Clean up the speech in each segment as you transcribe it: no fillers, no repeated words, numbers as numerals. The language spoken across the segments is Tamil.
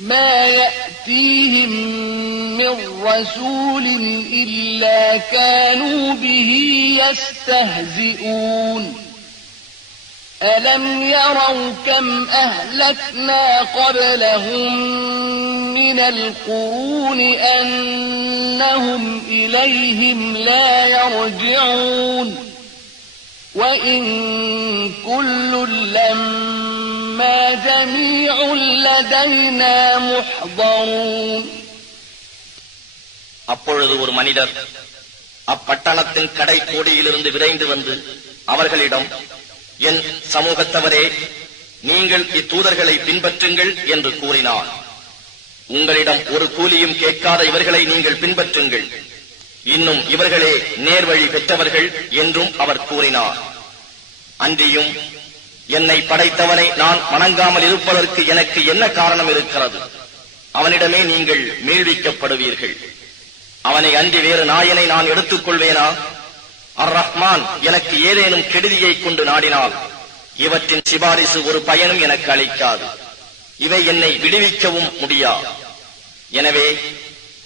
ما يأتيهم من رسول إلا كانوا به يستهزئون ألم يروا كم أهلكنا قبلهم من القرون أنهم إليهم لا يرجعون وإن كل لما جميع لدينا محضرون. அப்பொழுது ஒரு மனிதர் அப்பட்டணத்தின் கடைக்கோடியிலிருந்து விரைந்து வந்து அவர்களிடம், என் சமூகத்தவரே, நீங்கள் இத்தூதர்களை பின்பற்றுங்கள் என்று கூறினார். உங்களிடம் ஒரு கூலியும் கேட்காத இவர்களை நீங்கள் பின்பற்றுங்கள், இன்னும் இவர்களே நேர்வழி பெற்றவர்கள் என்றும் அவர் கூறினார். அன்றியும், என்னை படைத்தவனை நான் வணங்காமல் இருப்பதற்கு எனக்கு என்ன காரணம் இருக்கிறது? அவனிடமே நீங்கள் மீழ்விக்கப்படுவீர்கள். அவனை அன்றி வேறு நாயனை நான் எடுத்துக் கொள்வேனா? அர் ரஹ்மான் எனக்கு ஏதேனும் கெடுதியை கொண்டு நாடினால் இவற்றின் சிபாரிசு ஒரு பயனும் எனக்கு அளிக்காது. இவை என்னை விடுவிக்கவும் முடியாது. எனவே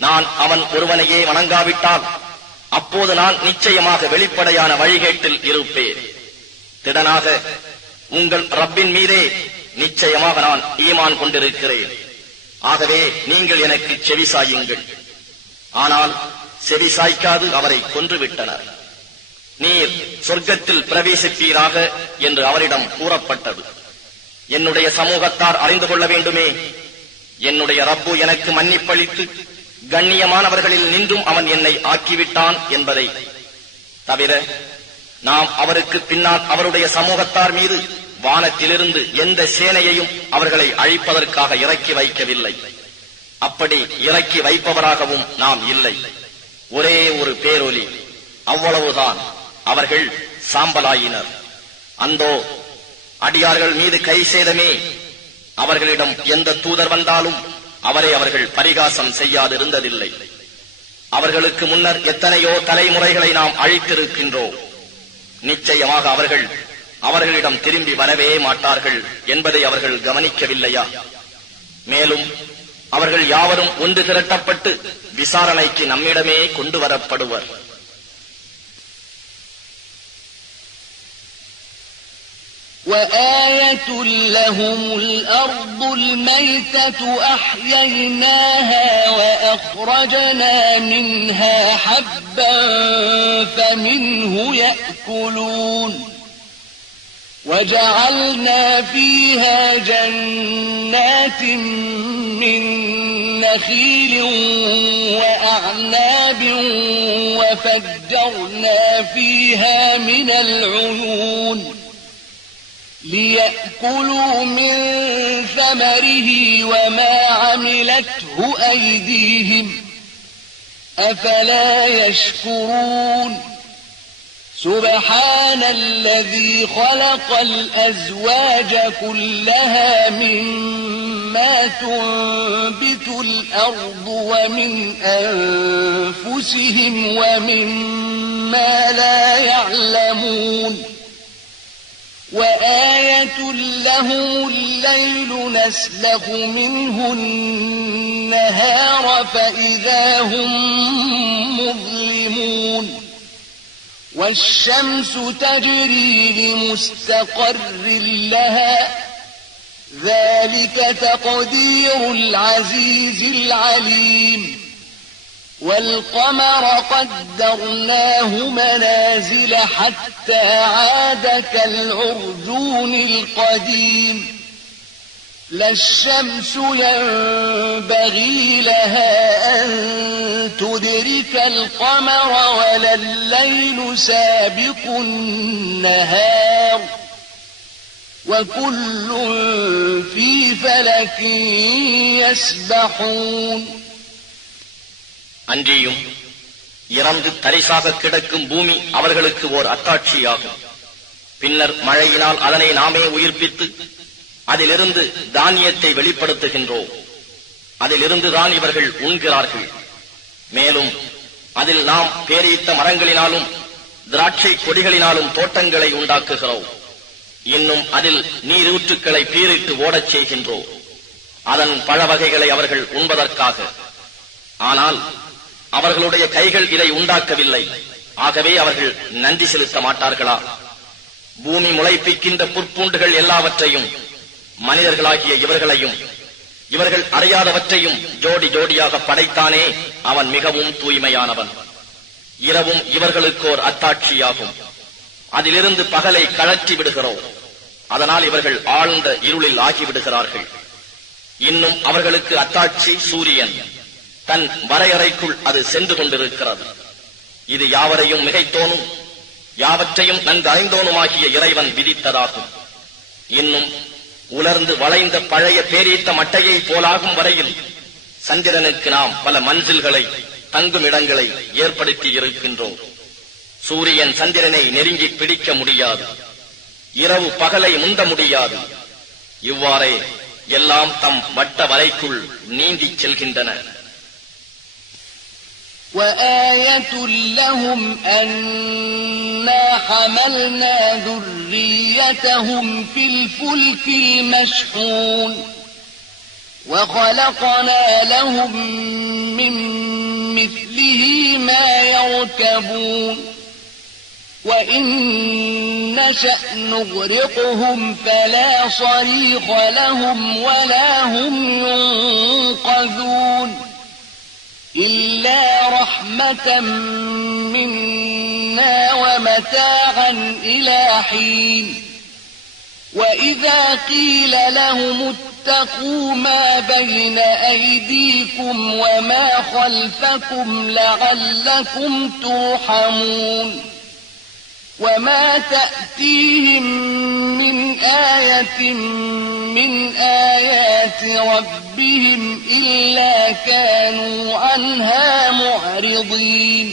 நான் அவன் ஒருவனையே வணங்காவிட்டால் அப்போது நான் நிச்சயமாக வெளிப்படையான வழிகேட்டில் இருப்பேன். திடனாக உங்கள் ரப்பின் மீதே நிச்சயமாக நான் ஈமான் கொண்டிருக்கிறேன். ஆகவே நீங்கள் எனக்கு செவிசாயுங்கள். ஆனால் செவிசாய்க்காது அவரை கொன்றுவிட்டனர். நீர் சொர்க்கத்தில் பிரவேசிப்பீராக என்று அவரிடம் கூறப்பட்டது. என்னுடைய சமூகத்தார் அறிந்து கொள்ள வேண்டுமே, என்னுடைய ரப்பு எனக்கு மன்னிப்பளித்து கண்ணியமானவர்களில் நின்றும் அவன் என்னை ஆக்கிவிட்டான் என்பதை தவிர நாம் அவருக்கு பின்னால் அவருடைய சமூகத்தார் மீது வானத்திலிருந்து எந்த சேனையையும் அவர்களை அழிப்பதற்காக இறக்கி வைக்கவில்லை. அப்படி இறக்கி வைப்பவராகவும் நாம் இல்லை. ஒரே ஒரு பேரொலி, அவ்வளவுதான். அவர்கள் சாம்பலாயினர். அந்தோ அடியார்கள் மீது கை சேதமே. அவர்களிடம் எந்த தூதர் வந்தாலும் அவரை அவர்கள் பரிகாசம் செய்யாதிருந்ததில்லை. அவர்களுக்கு முன்னர் எத்தனையோ தலைமுறைகளை நாம் அழித்திருக்கின்றோம். நிச்சயமாக அவர்கள் அவர்களிடம் திரும்பி வரவே மாட்டார்கள் என்பதை அவர்கள் கவனிக்கவில்லையா? மேலும் அவர்கள் யாவரும் ஒன்று திரட்டப்பட்டு விசாரணைக்கு நம்மிடமே கொண்டு வரப்படுவர். وآية لهم الأرض الميتة أحييناها وأخرجنا منها حبا فمنه يأكلون وجعلنا فيها جنات من نخيل وأعناب وفجرنا فيها من العيون ليأكلوا من ثمره وما عملته أيديهم أفلا يشكرون سبحان الذي خلق الأزواج كلها مما تنبت الأرض ومن أنفسهم ومما لا يعلمون وآية لهم الليل نسلخ منه النهار فإذا هم مظلمون والشمس تجري لمستقر لها ذلك تقدير العزيز العليم والقمر قدرناه منازل حتى عاد كالعرجون القديم لا الشمس ينبغي لها أن تدرك القمر ولا الليل سابق النهار وكل في فلك يسبحون. அன்றியும் இறந்து தரிசாக கிடக்கும் பூமி அவர்களுக்கு ஓர் அத்தாட்சியாகும். பின்னர் மழையினால் அதனை நாமே உயிர்ப்பித்து அதிலிருந்து தானியத்தை வெளிப்படுத்துகின்றோம். அதிலிருந்துதான் இவர்கள் உண்கிறார்கள். மேலும் அதில் நாம் பேரித்த மரங்களினாலும் திராட்சை கொடிகளினாலும் தோட்டங்களை உண்டாக்குகிறோம். இன்னும் அதில் நீரூற்றுக்களை பீரிட்டு ஓடச் செய்கின்றோம். அதன் பழ வகைகளை அவர்கள் உண்பதற்காக. ஆனால் அவர்களுடைய கைகள் இதை உண்டாக்கவில்லை. ஆகவே அவர்கள் நன்றி செலுத்த மாட்டார்களா? பூமி முளைப்பிக்கின்ற புற்பூண்டுகள் எல்லாவற்றையும், மனிதர்களாகிய இவர்களையும் இவர்கள் அறியாதவற்றையும் ஜோடி ஜோடியாக படைத்தானே, அவன் மிகவும் தூய்மையானவன். இரவும் இவர்களுக்கோர் அத்தாட்சியாகும். அதிலிருந்து பகலை கழற்றி விடுகிறோம். அதனால் இவர்கள் ஆழ்ந்த இருளில் ஆகிவிடுகிறார்கள். இன்னும் அவர்களுக்கு அத்தாட்சி சூரியன். தன் வரையறைக்குள் அது சென்று கொண்டிருக்கிறது. இது யாவரையும் மிகைத்தோனும் யாவற்றையும் நன்கு அறிந்தோனுமாகிய இறைவன் விதித்ததாகும். இன்னும் உலர்ந்து வளைந்த பழைய பேரீத்த மட்டையை போலாகும் வரையில் சந்திரனுக்கு நாம் பல மன்சில்களை, தங்கும் இடங்களை ஏற்படுத்தி இருக்கின்றோம். சூரியன் சந்திரனை நெருங்கி பிடிக்க முடியாது. இரவு பகலை முந்த முடியாது. இவ்வாறே எல்லாம் தம் வட்ட வரைக்குள் நீந்திச் செல்கின்றன. وآية لهم أنا حملنا ذريتهم في الفلك المشحون وخلقنا لهم من مثله ما يركبون وإن نشأ نغرقهم فلا صريخ لهم ولا هم ينقذون إلا رحمة منا ومتاعا إلى حين وإذا قيل لهم اتقوا ما بين أيديكم وما خلفكم لعلكم ترحمون وما تأتيهم من آية من آيات ربهم إلا كانوا عنها معرضين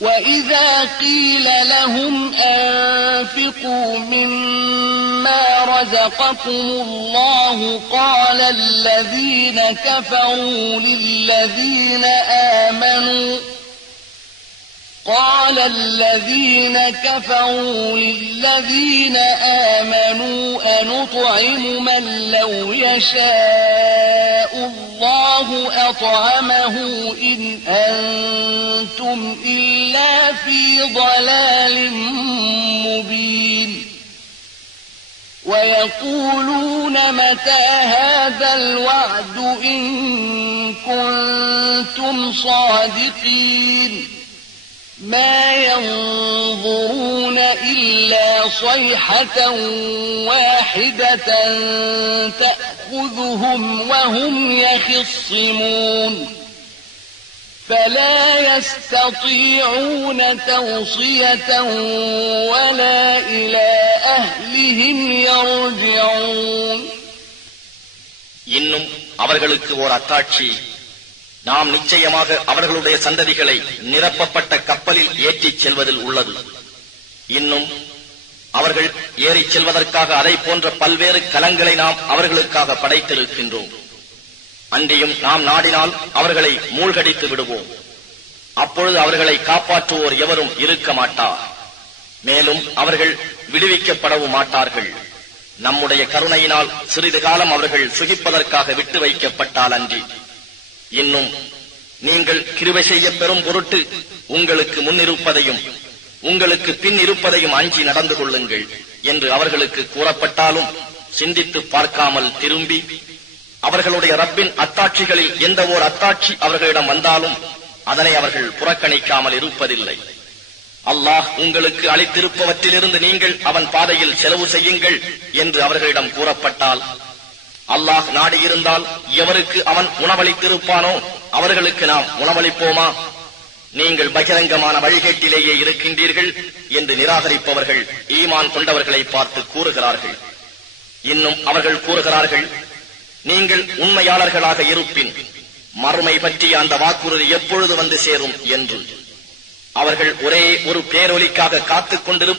وإذا قيل لهم أنفقوا مما رزقكم الله قال الذين كفروا للذين آمنوا أنطعم من لو يشاء الله أطعمه إن أنتم إلا في ضلال مبين ويقولون متى هذا الوعد إن كنتم صادقين ما ينظرون إلا صيحة واحدة تأخذهم وهم يخصمون فلا يستطيعون توصية ولا إلى أهلهم يرجعون. இன்னும் அவர்களுக்கு ஓர் அத்தாட்சி, நாம் நிச்சயமாக அவர்களுடைய சந்ததிகளை நிரப்பப்பட்ட கப்பலில் ஏற்றிச் செல்வதில் உள்ளது. இன்னும் அவர்கள் ஏறிச் செல்வதற்காக அதை போன்ற பல்வேறு கலங்களை நாம் அவர்களுக்காக படைத்திருக்கின்றோம். அன்றியும் நாம் நாடினால் அவர்களை மூழ்கடித்து விடுவோம். அப்பொழுது அவர்களை காப்பாற்றுவோர் எவரும் இருக்க மாட்டார். மேலும் அவர்கள் விடுவிக்கப்படவும் மாட்டார்கள். நம்முடைய கருணையினால் சிறிது காலம் அவர்கள் சுகிப்பதற்காக விட்டு வைக்கப்பட்டால் அன்றி. இன்னும் நீங்கள் கிருபை செய்ய பெறும் பொருட்டு உங்களுக்கு முன் இருப்பதையும் உங்களுக்கு பின் இருப்பதையும் அஞ்சி நடந்து கொள்ளுங்கள் என்று அவர்களுக்கு கூறப்பட்டாலும் சிந்தித்து பார்க்காமல் திரும்பி அவர்களுடைய ரப்பின் அத்தாட்சிகளில் எந்த ஓர் அத்தாட்சி அவர்களிடம் வந்தாலும் அதனை அவர்கள் புறக்கணிக்காமல் இருப்பதில்லை. அல்லாஹ் உங்களுக்கு அளித்திருப்பவற்றிலிருந்து நீங்கள் அவன் பாதையில் செலவு செய்யுங்கள் என்று அவர்களிடம் கூறப்பட்டால், அல்லாஹ் நாடியிருந்தால் எவருக்கு அவன் உணவளித்திருப்பானோ அவர்களுக்கு நாம் உணவளிப்போமா? நீங்கள் பகிரங்கமான வழிகேட்டிலேயே இருக்கின்றீர்கள் என்று நிராகரிப்பவர்கள் ஈமான் கொண்டவர்களை பார்த்து கூறுகிறார்கள். இன்னும் அவர்கள் கூறுகிறார்கள், நீங்கள் உண்மையாளர்களாக இருப்பின் மறுமை பற்றிய அந்த வாக்குறுதி எப்பொழுது வந்து சேரும் என்று. அவர்கள் ஒரே ஒரு பேரொலிக்காக காத்துக் கொண்டிருப்ப